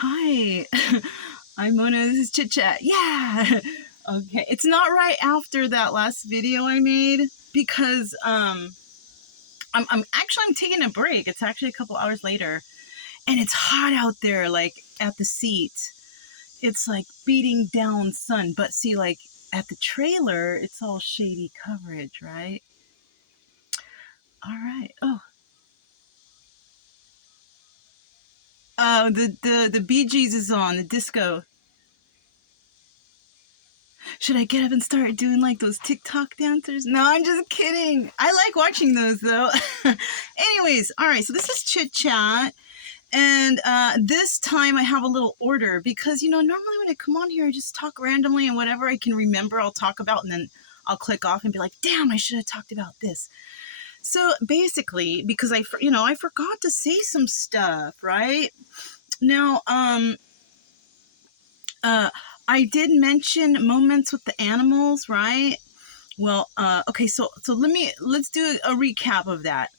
Hi, I'm Mona. This is Chit Chat. Yeah. Okay. It's not right after that last video I made because I'm taking a break. It's actually a couple hours later, and it's hot out there. Like at the seat, it's like beating down sun. But see, like at the trailer, it's all shady coverage, right? All right. The Bee Gees is on the disco. Should I get up and start doing like those TikTok dancers? No, I'm just kidding. I like watching those though. Anyways, all right, so this is Chit Chat. And this time I have a little order because, normally when I come on here, I just talk randomly and whatever I can remember, I'll talk about, and then I'll click off and be like, damn, I should have talked about this. So basically, because I forgot to say some stuff, right? Now, I did mention moments with the animals, right? Well, okay, so let's do a recap of that.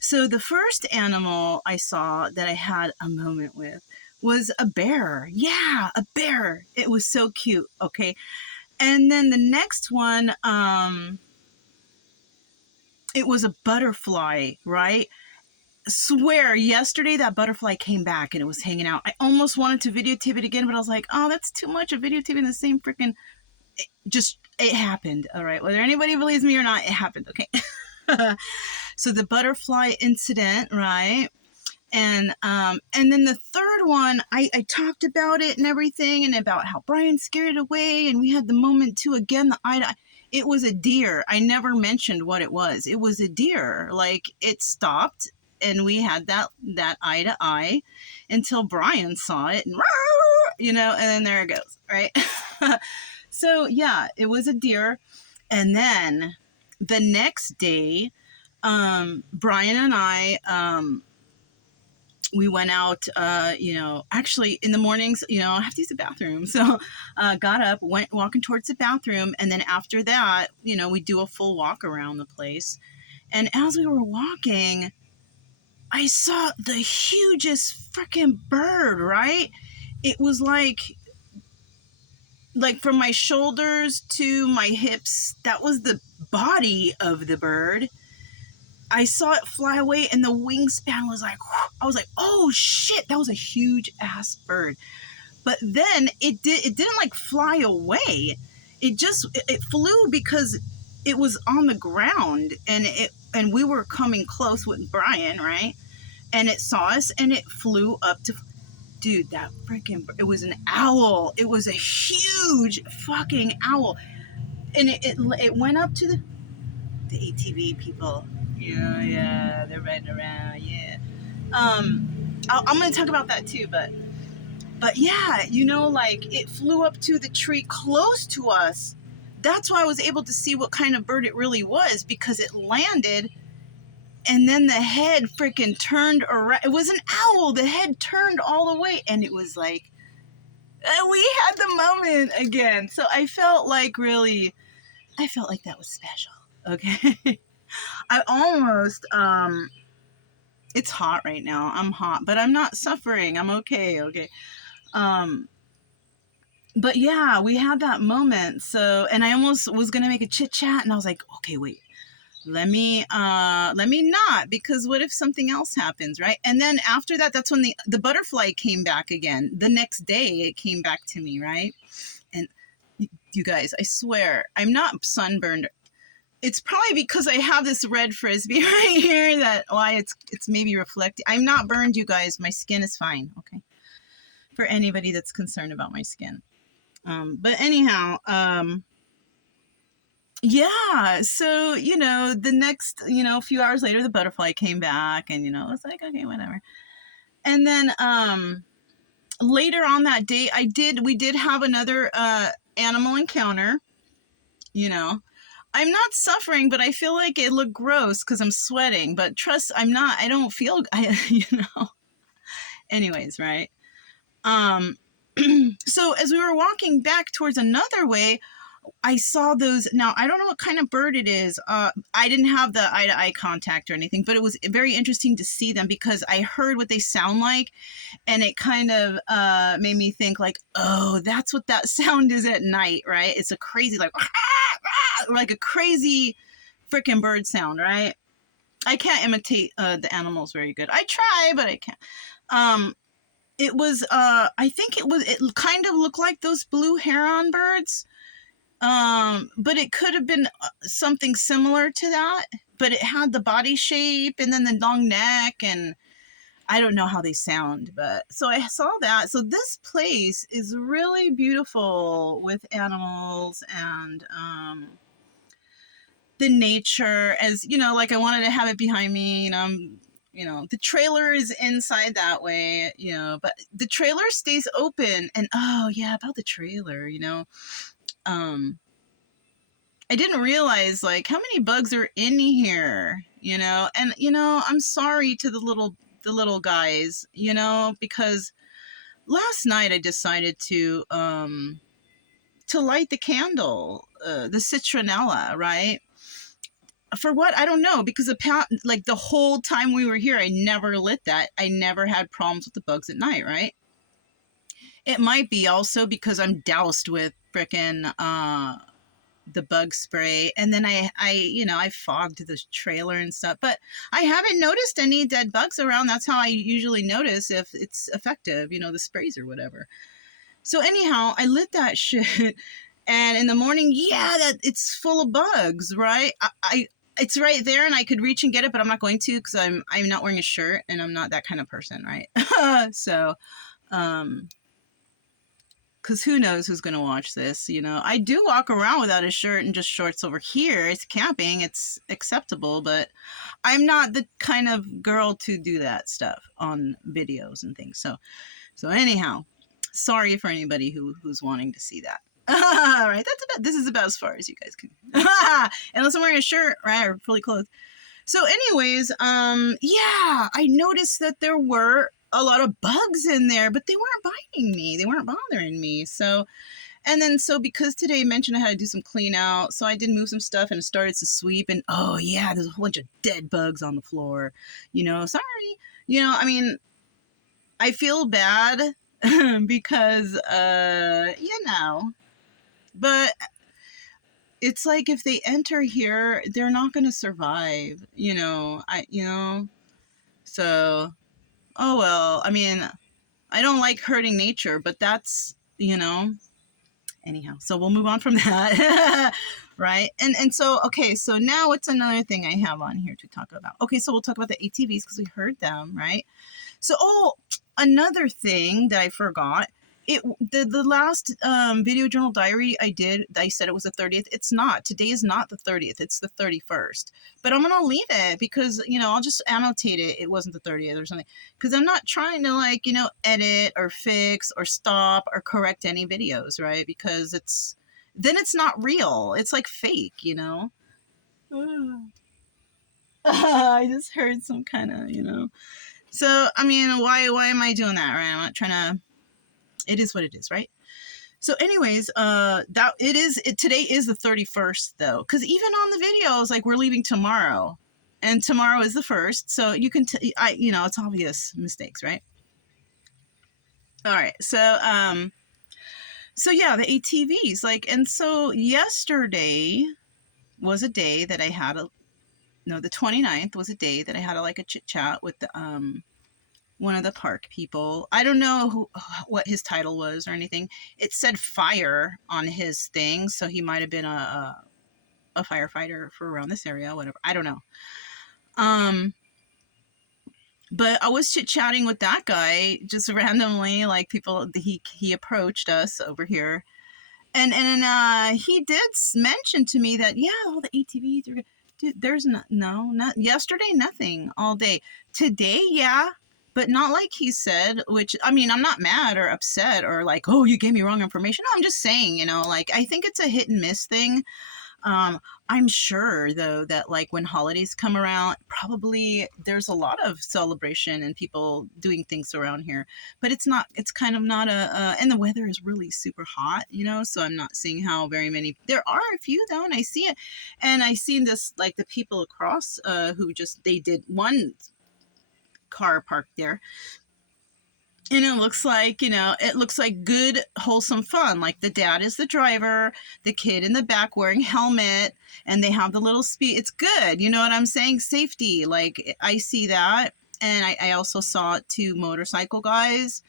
So the first animal I saw that I had a moment with was a bear. Yeah, a bear. It was so cute. Okay. And then the next one, it was a butterfly, right? Swear, yesterday that butterfly came back and it was hanging out. I almost wanted to videotape it again, but I was like, oh, that's too much of videotaping the same freaking. It happened. All right. Whether anybody believes me or not, it happened. Okay. So the butterfly incident, right? And then the third one, I talked about it and everything, and about how Brian scared it away, and we had the moment too. Again, the eye to eye. It was a deer. I never mentioned what it was. It was a deer. Like it stopped, and we had that eye to eye until Brian saw it, and and then there it goes, right? So yeah, it was a deer, and then the next day, Brian and I, we went out, actually in the mornings, I have to use the bathroom. So got up, went walking towards the bathroom. And then after that, we do a full walk around the place. And as we were walking, I saw the hugest freaking bird, right? It was like from my shoulders to my hips, that was the body of the bird. I saw it fly away, and the wingspan was like, I was like, oh shit, that was a huge ass bird. But then it didn't like fly away. It flew because it was on the ground, and we were coming close with Brian, right? And it saw us, and it flew up to, dude, that freaking, it was an owl. It was a huge fucking owl. And it went up to the ATV people. Yeah, they're riding around, yeah. I'm gonna talk about that too, but yeah, like it flew up to the tree close to us. That's why I was able to see what kind of bird it really was, because it landed and then the head freaking turned around. It was an owl. The head turned all the way, and it was like, we had the moment again. So I felt like that was special. Okay. I almost, it's hot right now. I'm hot, but I'm not suffering. I'm okay. Okay. But yeah, we had that moment. So, and I almost was going to make a chit chat, and I was like, okay, wait, let me not, because what if something else happens, right? And then after that, that's when the butterfly came back again. The next day it came back to me, right? And you guys, I swear, I'm not sunburned. It's probably because I have this red frisbee right here that why it's maybe reflecting. I'm not burned, you guys. My skin is fine, okay? For anybody that's concerned about my skin. But anyhow, yeah, so, the next, a few hours later, the butterfly came back, and, I was like, okay, whatever. And then later on that day, we did have another animal encounter, I'm not suffering, but I feel like it looked gross because I'm sweating. But trust, I don't feel, Anyways, right? So as we were walking back towards another way, I saw those. Now, I don't know what kind of bird it is. I didn't have the eye-to-eye contact or anything, but it was very interesting to see them because I heard what they sound like, and it kind of made me think like, oh, that's what that sound is at night, right? It's a crazy, like a crazy freaking bird sound, right? I can't imitate the animals very good. I try, but I can't. It was, I think it kind of looked like those blue heron birds. But it could have been something similar to that, but it had the body shape and then the long neck, and I don't know how they sound, but so I saw that. So this place is really beautiful with animals and, the nature, as you know, like I wanted to have it behind me, the trailer is inside that way, but the trailer stays open. And oh yeah, about the trailer, um I didn't realize like how many bugs are in here, and I'm sorry to the little guys, because last night I decided to light the candle, the citronella, right? For what? I don't know, because like the whole time we were here, I never lit that. I never had problems with the bugs at night, right? It might be also because I'm doused with frickin' the bug spray, and then I fogged the trailer and stuff, but I haven't noticed any dead bugs around. That's how I usually notice if it's effective, the sprays or whatever. So anyhow, I lit that shit, and in the morning, yeah, that it's full of bugs, right? I it's right there, and I could reach and get it, but I'm not going to because I'm not wearing a shirt, and I'm not that kind of person, right? So, because who knows who's going to watch this, I do walk around without a shirt and just shorts over here. It's camping, it's acceptable, but I'm not the kind of girl to do that stuff on videos and things. So anyhow, sorry for anybody who's wanting to see that. All right, this is about as far as you guys can. Unless I'm wearing a shirt, right, or fully clothed. So anyways, yeah, I noticed that there were a lot of bugs in there, but they weren't biting me. They weren't bothering me. So because today I mentioned I had to do some clean out, so I did move some stuff and started to sweep, and oh yeah, there's a whole bunch of dead bugs on the floor. Sorry. I mean, I feel bad because, but it's like if they enter here, they're not going to survive, so, oh well, I mean, I don't like hurting nature, but that's, anyhow, so we'll move on from that. Right. And so, okay, so now what's another thing I have on here to talk about? Okay, so we'll talk about the ATVs because we heard them, right? So, another thing that I forgot, the last video journal diary I did, I said it was the 30th. It's not. Today is not the 30th. It's the 31st. But I'm going to leave it because, I'll just annotate it. It wasn't the 30th or something. Because I'm not trying to, edit or fix or stop or correct any videos, right? Because then it's not real. It's like fake, I just heard some kind of, So, I mean, why am I doing that, right? I'm not trying to, it is what it is, right? So anyways, today is the 31st though. Cause even on the videos, like we're leaving tomorrow and tomorrow is the 1st. So you can, it's obvious mistakes, right? All right. So yeah, the ATVs, and so yesterday was a day that I had the 29th was a day that I had a chit chat with the, one of the park people. I don't know what his title was or anything. It said fire on his thing, so he might have been a firefighter for around this area, whatever. I don't know. But I was chit-chatting with that guy just randomly, like people, he approached us over here. And he did mention to me that, yeah, all the ATVs are, dude, there's not yesterday, nothing all day. Today, yeah. But not like he said, which, I mean, I'm not mad or upset or like, oh, you gave me wrong information. No, I'm just saying, I think it's a hit and miss thing. I'm sure though that like when holidays come around, probably there's a lot of celebration and people doing things around here. But it's kind of not and the weather is really super hot, so I'm not seeing how very many. There are a few though, and I see it, and I seen this like the people across who just they did one car parked there, and it looks like good wholesome fun. Like the dad is the driver, the kid in the back wearing helmet, and they have the little speed. It's good, you know what I'm saying? Safety, like I see that. And I also saw two motorcycle guys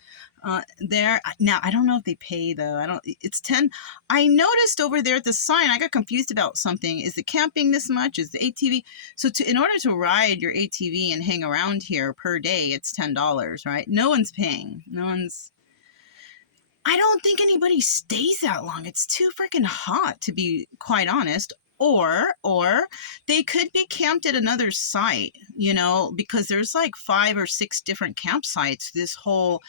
there. Now I don't know if they pay though. I don't It's 10. I noticed over there at the sign, I got confused about something. Is the camping this much? Is the ATV? So in order to ride your ATV and hang around here per day, it's $10, right? No one's paying. I don't think anybody stays that long. It's too freaking hot, to be quite honest. Or they could be camped at another site, because there's like 5 or 6 different campsites this whole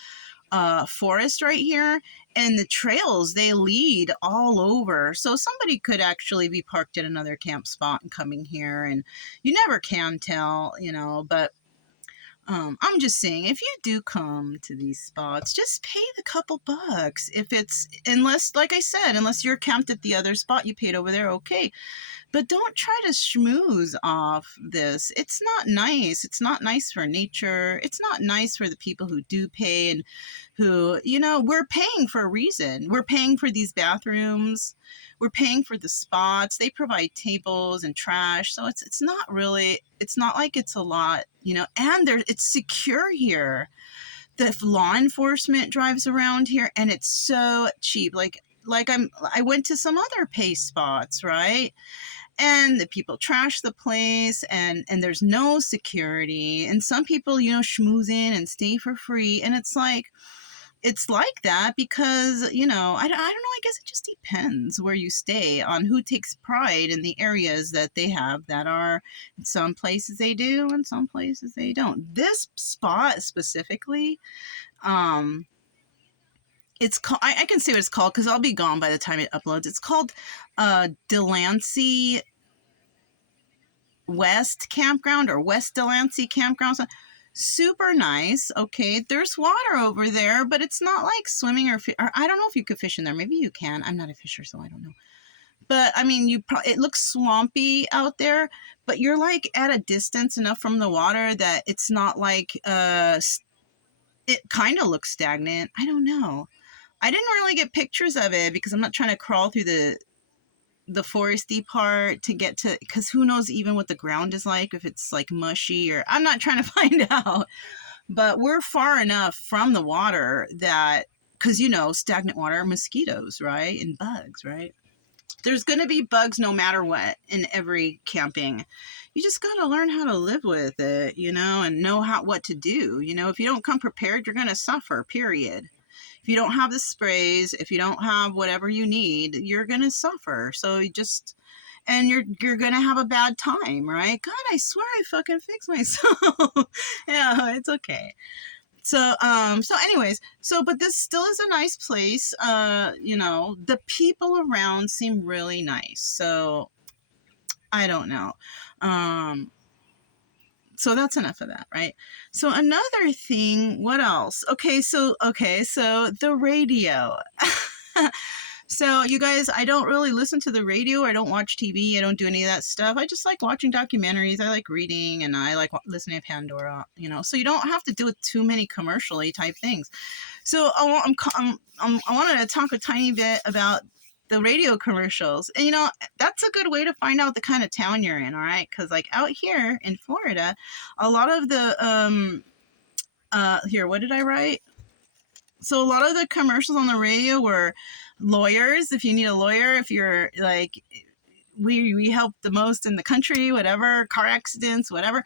forest right here, and the trails, they lead all over, so somebody could actually be parked at another camp spot and coming here, and you never can tell, but I'm just saying, if you do come to these spots, just pay the couple bucks. Unless, like I said, unless you're camped at the other spot you paid over there, okay. But don't try to schmooze off this. It's not nice. It's not nice for nature. It's not nice for the people who do pay and who, we're paying for a reason. We're paying for these bathrooms. We're paying for the spots. They provide tables and trash. So it's not like it's a lot, and it's secure here. The law enforcement drives around here and it's so cheap. I went to some other pay spots, right? And the people trash the place, and there's no security, and some people schmooze in and stay for free, and it's like that because I don't know, I guess it just depends where you stay on who takes pride in the areas that they have that are, in some places they do and some places they don't. This spot specifically, it's called, I can say what it's called because I'll be gone by the time it uploads. It's called Delancey West Campground or West Delancey Campground. Super nice. Okay, there's water over there, but it's not like swimming or I don't know if you could fish in there. Maybe you can. I'm not a fisher, so I don't know. But I mean, it looks swampy out there, but you're like at a distance enough from the water that it's not like it kind of looks stagnant. I don't know. I didn't really get pictures of it because I'm not trying to crawl through the foresty part to get to, because who knows even what the ground is like, if it's like mushy, or I'm not trying to find out. But we're far enough from the water that, because stagnant water, mosquitoes, right? And bugs, right? There's going to be bugs no matter what in every camping. You just got to learn how to live with it, and know what to do. If you don't come prepared, you're going to suffer, period. If you don't have the sprays, if you don't have whatever you need, you're going to suffer. So and you're going to have a bad time, right? God, I swear I fucking fixed myself. Yeah, it's okay. So anyways, but this still is a nice place. The people around seem really nice. So I don't know. So that's enough of that, right? So another thing, what else? Okay, so the radio. So you guys, I don't really listen to the radio. I don't watch TV. I don't do any of that stuff. I just like watching documentaries. I like reading, and I like listening to Pandora, so you don't have to do too many commercially type things. So I wanted to talk a tiny bit about the radio commercials. And that's a good way to find out the kind of town you're in, all right? Because like out here in Florida, a lot of the here, what did I write? So a lot of the commercials on the radio were lawyers. If you need a lawyer, if you're like, we help the most in the country, whatever, car accidents, whatever.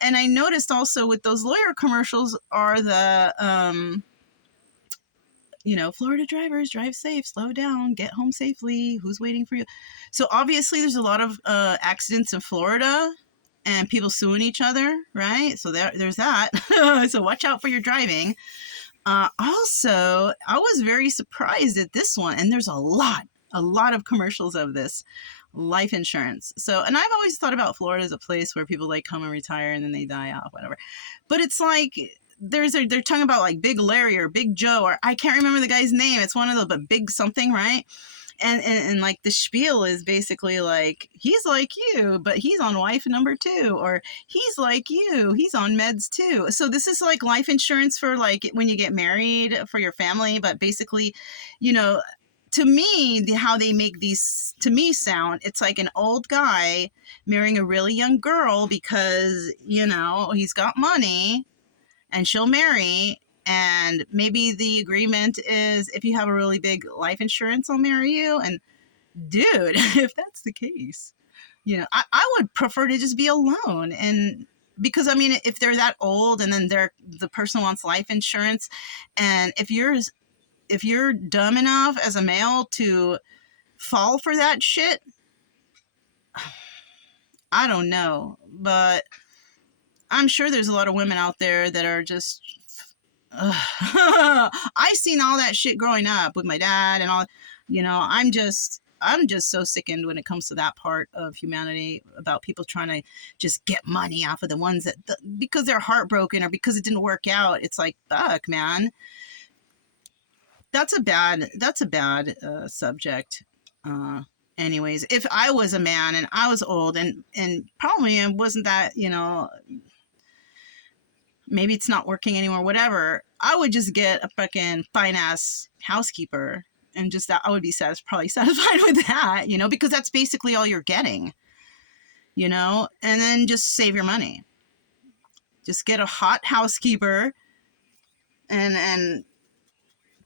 And I noticed also with those lawyer commercials are the Florida drivers, drive safe, slow down, get home safely, who's waiting for you. So obviously there's a lot of accidents in Florida and people suing each other, right? So there's that. So watch out for your driving. Also, I was very surprised at this one, and there's a lot of commercials of this. life insurance. So, and I've always thought about Florida as a place where people like come and retire and then they die off, whatever. But it's like they're talking about like Big Larry or Big Joe, or I can't remember the guy's name. It's one of the, but Big something, right? And like the spiel is basically like, he's like you, but he's on wife number 2, or he's like you, he's on meds too. So this is like life insurance for like when you get married for your family, but basically, you know, to me, how they make these to me sound, it's like an old guy marrying a really young girl because, you know, he's got money and she'll marry. And maybe the agreement is, if you have a really big life insurance, I'll marry you. And dude, if that's the case, you know, I would prefer to just be alone. And because I mean, if they're that old and then the person wants life insurance, and if you're dumb enough as a male to fall for that shit, I don't know, but I'm sure there's a lot of women out there that are just I seen all that shit growing up with my dad and all, you know. I'm just so sickened when it comes to that part of humanity, about people trying to just get money off of the ones that because they're heartbroken or because it didn't work out. It's like, fuck, man. That's a bad subject. Anyways, if I was a man and I was old and probably it wasn't that, you know, maybe it's not working anymore, whatever, I would just get a fucking fine ass housekeeper, and just that I would be probably satisfied with that, you know, because that's basically all you're getting, you know. And then just save your money. Just get a hot housekeeper and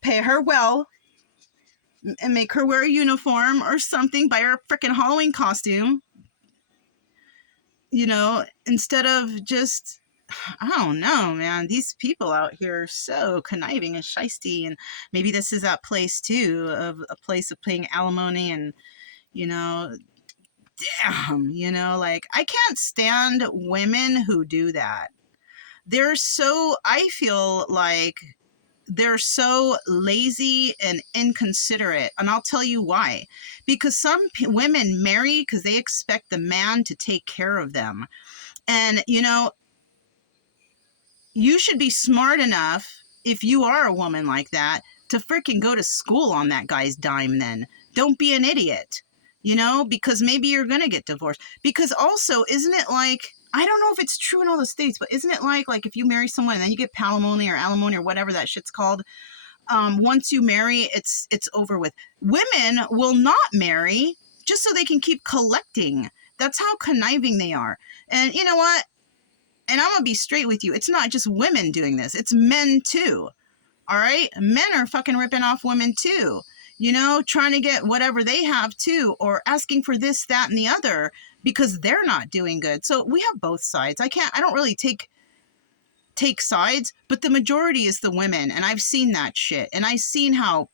pay her well and make her wear a uniform or something, buy her a freaking Halloween costume, you know, instead of just, I don't know, man. These people out here are so conniving and shisty, and maybe this is that place too, of a place of paying alimony, and, you know, damn, you know, like, I can't stand women who do that. I feel like they're so lazy and inconsiderate, and I'll tell you why. Because some women marry because they expect the man to take care of them, and, you know, you should be smart enough, if you are a woman like that, to freaking go to school on that guy's dime then. Don't be an idiot, you know, because maybe you're going to get divorced. Because also, isn't it like, I don't know if it's true in all the states, but isn't it like if you marry someone and then you get palimony or alimony or whatever that shit's called, once you marry, it's over with. Women will not marry just so they can keep collecting. That's how conniving they are. And you know what? And I'm going to be straight with you. It's not just women doing this. It's men too. All right? Men are fucking ripping off women too. You know, trying to get whatever they have too, or asking for this, that, and the other because they're not doing good. So we have both sides. I don't really take sides, but the majority is the women. And I've seen that shit. And I've seen how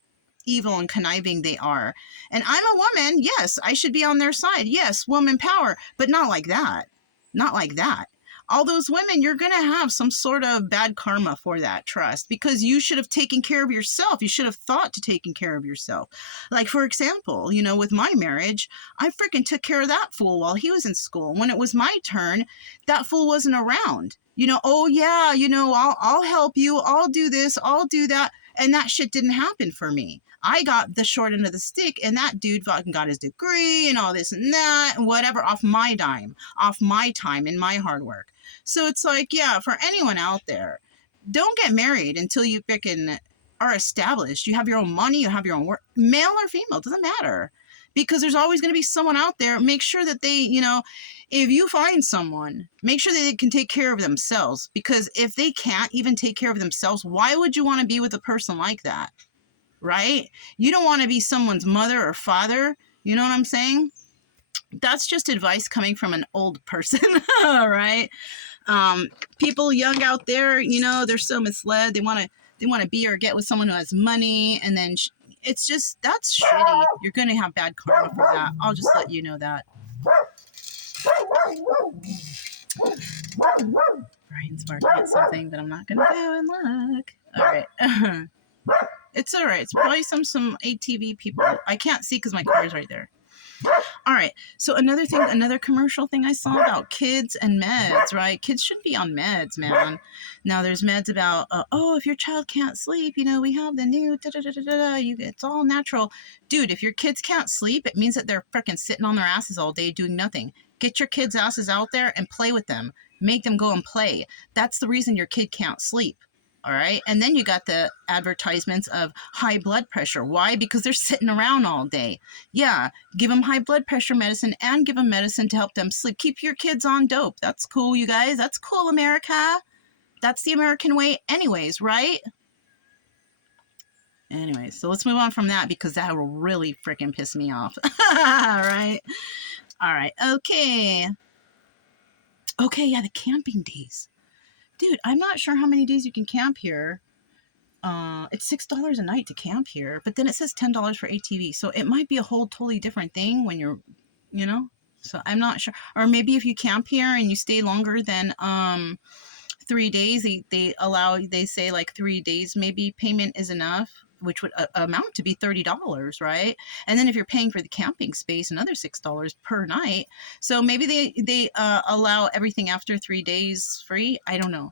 evil and conniving they are. And I'm a woman. Yes, I should be on their side. Yes, woman power, but not like that. Not like that. All those women, you're going to have some sort of bad karma for that, trust, because you should have taken care of yourself. You should have thought to taking care of yourself. Like, for example, you know, with my marriage, I freaking took care of that fool while he was in school. When it was my turn, that fool wasn't around. You know, oh yeah, you know, I'll help you. I'll do this. I'll do that. And that shit didn't happen for me. I got the short end of the stick, and that dude fucking got his degree and all this and that and whatever off my dime, off my time and my hard work. So it's like, yeah, for anyone out there, don't get married until you freaking are established. You have your own money, you have your own work, male or female, doesn't matter. Because there's always going to be someone out there. Make sure that they, you know, if you find someone, make sure that they can take care of themselves. Because if they can't even take care of themselves, why would you want to be with a person like that? Right? You don't want to be someone's mother or father. You know what I'm saying? That's just advice coming from an old person, right? People young out there, you know, they're so misled. They want to be or get with someone who has money, and then it's just, that's shitty. You're going to have bad karma for that. I'll just let you know that. Brian's barking at something, but I'm not going to go and look. All right. It's all right. It's probably some ATV people. I can't see because my car is right there. All right. So another thing, another commercial thing I saw about kids and meds, right? Kids shouldn't be on meds, man. Now there's meds about, oh, if your child can't sleep, you know, we have the new da da da da da. It's all natural, dude. If your kids can't sleep, it means that they're freaking sitting on their asses all day doing nothing. Get your kids' asses out there and play with them. Make them go and play. That's the reason your kid can't sleep. All right. And then you got the advertisements of high blood pressure. Why? Because they're sitting around all day. Yeah, give them high blood pressure medicine and give them medicine to help them sleep. Keep your kids on dope. That's cool, you guys. That's cool, America. That's the American way anyways, right? Anyways, so let's move on from that because that will really freaking piss me off. Right? All right. Okay. Okay, yeah, the camping days. Dude, I'm not sure how many days you can camp here. It's $6 a night to camp here, but then it says $10 for ATV. So it might be a whole totally different thing when you're, you know. So I'm not sure. Or maybe if you camp here and you stay longer than 3 days, they say like 3 days maybe payment is enough, which would amount to be $30, right? And then if you're paying for the camping space, another $6 per night. So maybe they allow everything after 3 days free. I don't know.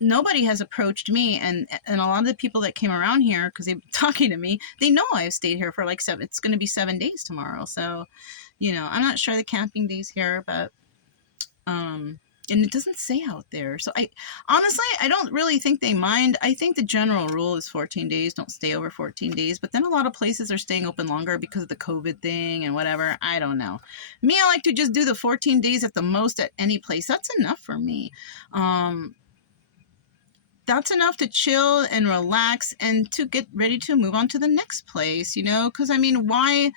Nobody has approached me, and a lot of the people that came around here because they've been talking to me, they know I've stayed here for like it's going to be 7 days tomorrow. So, you know, I'm not sure the camping days here, but and it doesn't say out there. So I honestly, I don't really think they mind. I think the general rule is 14 days, don't stay over 14 days, but then a lot of places are staying open longer because of the COVID thing and whatever. I don't know. Me, I like to just do the 14 days at the most at any place. That's enough for me. That's enough to chill and relax and to get ready to move on to the next place, you know? Because, I mean, why?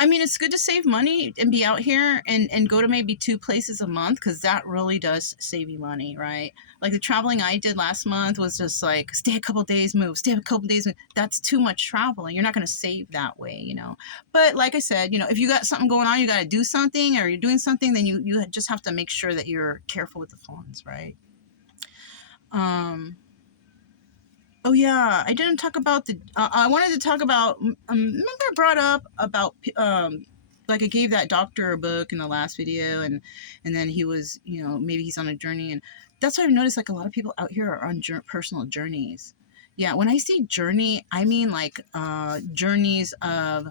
I mean, it's good to save money and be out here and go to maybe 2 places a month because that really does save you money, right? Like the traveling I did last month was just like, stay a couple days, move, stay a couple days, move. That's too much traveling. You're not going to save that way, you know? But like I said, you know, if you got something going on, you got to do something or you're doing something, then you just have to make sure that you're careful with the funds, right? Oh yeah, I didn't talk about the. I wanted to talk about. Remember I brought up about like I gave that doctor a book in the last video, and then he was, you know, maybe he's on a journey, and that's what I've noticed. Like a lot of people out here are on personal journeys. Yeah, when I say journey, I mean like journeys of.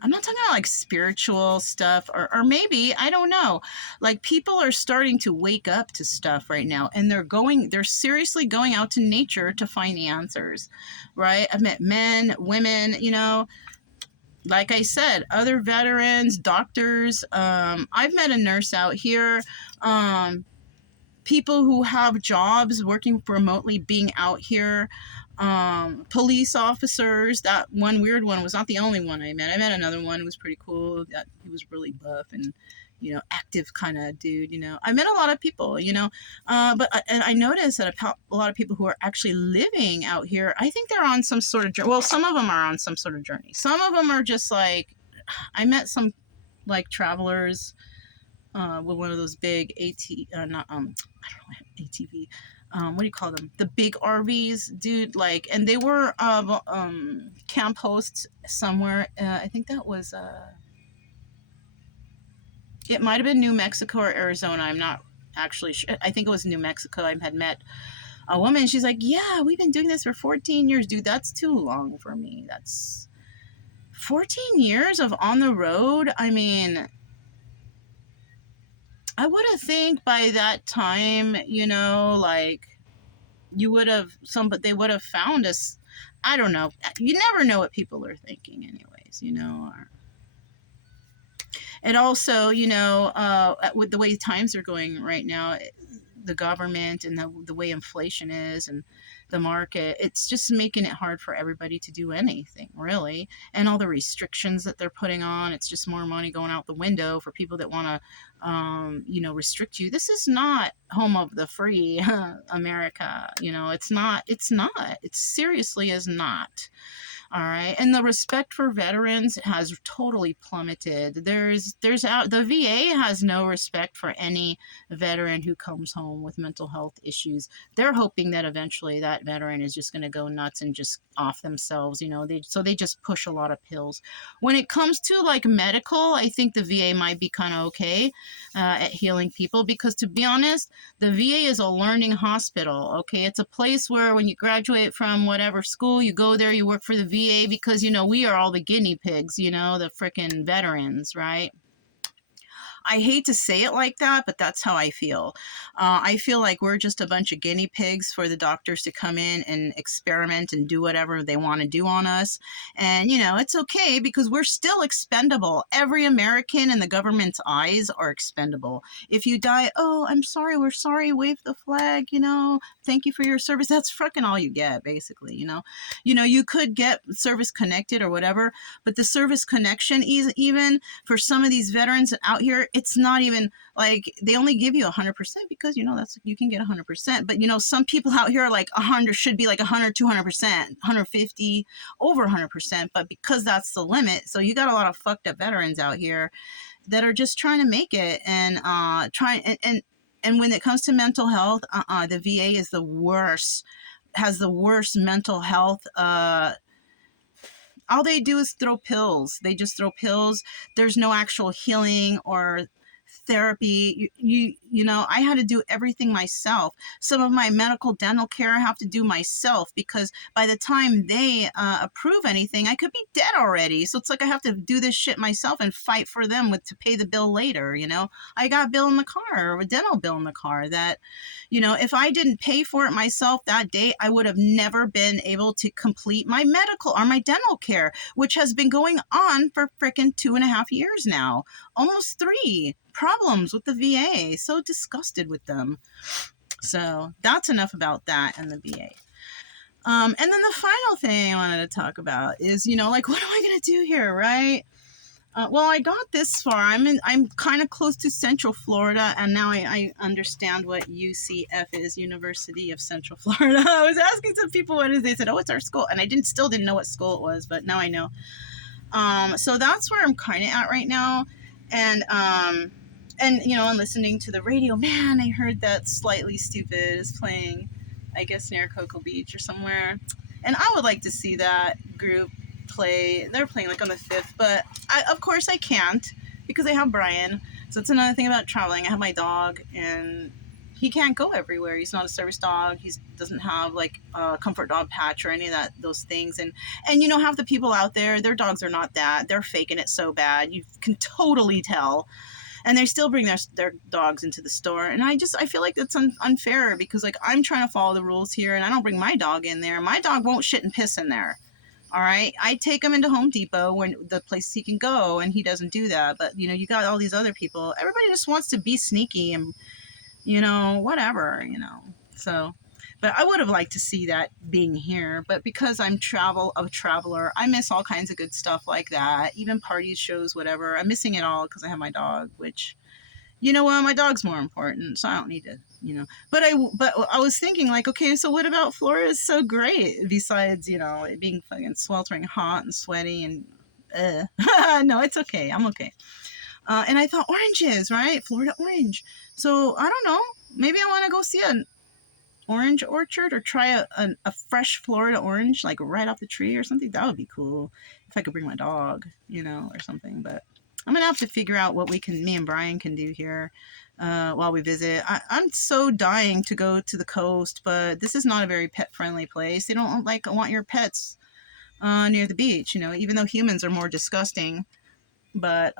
I'm not talking about like spiritual stuff or maybe, I don't know. Like people are starting to wake up to stuff right now and they're seriously going out to nature to find the answers, right? I've met men, women, you know, like I said, other veterans, doctors. I've met a nurse out here. People who have jobs working remotely being out here, police officers. That one weird one was not the only one I met. I met another one who was pretty cool. That he was really buff and, you know, active kind of dude, you know. I met a lot of people, you know, but and I noticed that a lot of people who are actually living out here, I think they're on some sort of journey. Well, some of them are on some sort of journey. Some of them are just like, I met some like travelers with one of those big not I don't know, ATV. What do you call them? The big RVs, dude. Like, and they were camp hosts somewhere. I think that was it might have been New Mexico or Arizona. I'm not actually sure. I think it was New Mexico. I had met a woman. She's like, yeah, we've been doing this for 14 years, dude. That's too long for me. That's 14 years of on the road. I mean, I would have think by that time, you know, like you would have but they would have found us. I don't know. You never know what people are thinking anyways, you know. And also, you know, with the way times are going right now, the government and the way inflation is and the market, it's just making it hard for everybody to do anything really. And all the restrictions that they're putting on, it's just more money going out the window for people that want to you know, restrict you. This is not home of the free America. You know, it's not. It's not. It seriously is not. All right. And the respect for veterans has totally plummeted. The VA has no respect for any veteran who comes home with mental health issues. They're hoping that eventually that veteran is just going to go nuts and just off themselves, you know. They just push a lot of pills. When it comes to like medical, I think the VA might be kind of okay at healing people, because to be honest, the VA is a learning hospital. Okay, it's a place where when you graduate from whatever school, you go there, you work for the VA, because you know we are all the guinea pigs, you know, the freaking veterans, right? I hate to say it like that, but that's how I feel. I feel like we're just a bunch of guinea pigs for the doctors to come in and experiment and do whatever they want to do on us. And, you know, it's okay because we're still expendable. Every American in the government's eyes are expendable. If you die, oh, I'm sorry, we're sorry, wave the flag, you know, thank you for your service. That's fucking all you get, basically, you know. You know, you could get service connected or whatever, but the service connection, even for some of these veterans out here, it's not even like they only give you 100% because, you know, that's, you can get 100%. But, you know, some people out here are like 100, should be like 100, 200%, 150, over 100%. But because that's the limit, so you got a lot of fucked up veterans out here that are just trying to make it and and when it comes to mental health, the VA is the worst, has the worst mental health all they do is throw pills. They just throw pills. There's no actual healing or therapy. You know, I had to do everything myself. Some of my medical dental care I have to do myself because by the time they approve anything, I could be dead already. So it's like I have to do this shit myself and fight for them to pay the bill later. You know, I got a bill in the car, or a dental bill in the car that, you know, if I didn't pay for it myself that day, I would have never been able to complete my medical or my dental care, which has been going on for freaking 2.5 years now, almost 3. Problems with the VA. So disgusted with them. So that's enough about that and the VA. And then the final thing I wanted to talk about is, you know, like, what am I going to do here, right? Well, I got this far. I'm kind of close to Central Florida, and now I understand what UCF is, University of Central Florida. I was asking some people what it is. They said, oh, it's our school. And I still didn't know what school it was, but now I know. So that's where I'm kind of at right now. And, you know, I'm listening to the radio. Man, I heard that Slightly Stupid is playing, I guess, near Cocoa Beach or somewhere. And I would like to see that group play. They're playing like on the 5th, but of course I can't because I have Brian. So it's another thing about traveling. I have my dog, and he can't go everywhere. He's not a service dog. He doesn't have like a comfort dog patch or any of those things. And you know, half the people out there, their dogs are not that. They're faking it so bad. You can totally tell. And they still bring their dogs into the store. And I feel like that's unfair because, like, I'm trying to follow the rules here, and I don't bring my dog in there. My dog won't shit and piss in there. All right. I take him into Home Depot when the place he can go, and he doesn't do that. But, you know, you got all these other people. Everybody just wants to be sneaky and, you know, whatever, you know. So, but I would have liked to see that being here. But because I'm a traveler, I miss all kinds of good stuff like that. Even parties, shows, whatever. I'm missing it all because I have my dog, which, you know what, my dog's more important, so I don't need to, you know. But I was thinking, like, okay, so what about Florida is so great besides, you know, it being fucking sweltering hot and sweaty and no, it's okay. I'm okay. And I thought oranges, right? Florida orange. So I don't know. Maybe I want to go see an orange orchard or try a fresh Florida orange, like right off the tree or something. That would be cool if I could bring my dog, you know, or something. But I'm gonna have to figure out what me and Brian can do here while we visit. I'm so dying to go to the coast, but this is not a very pet friendly place. They don't want your pets near the beach, you know, even though humans are more disgusting. But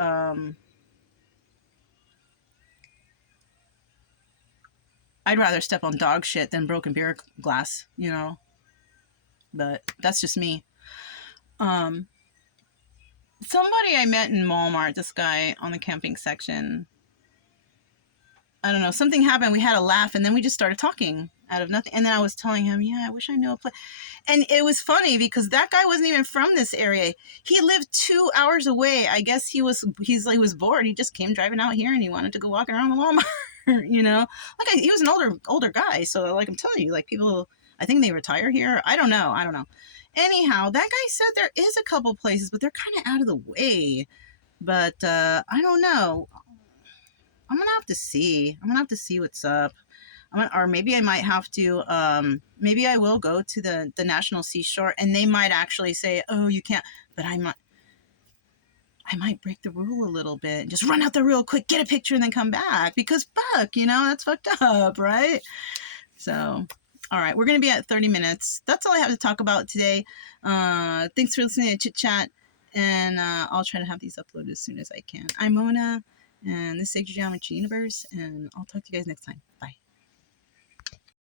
I'd rather step on dog shit than broken beer glass, you know. But that's just me. Somebody I met in Walmart, this guy on the camping section, I don't know, something happened. We had a laugh, and then we just started talking. out of nothing. And then I was telling him, yeah, I wish I knew a place. And it was funny because that guy wasn't even from this area. He lived 2 hours away. I guess he was bored. He just came driving out here and he wanted to go walking around the Walmart, you know? Like he was an older guy. So like I'm telling you, like people, I think they retire here. I don't know. Anyhow, that guy said there is a couple places, but they're kind of out of the way. But I don't know. I'm gonna have to see. What's up. Or maybe I might have to. Maybe I will go to the National Seashore, and they might actually say, "Oh, you can't." But I might break the rule a little bit and just run out there real quick, get a picture, and then come back. Because fuck, that's fucked up, right? So, all right, we're gonna be at 30 minutes. That's all I have to talk about today. Thanks for listening to Chit Chat, and I'll try to have these uploaded as soon as I can. I'm Mona, and this is Sacred Geometry Universe, and I'll talk to you guys next time. Bye.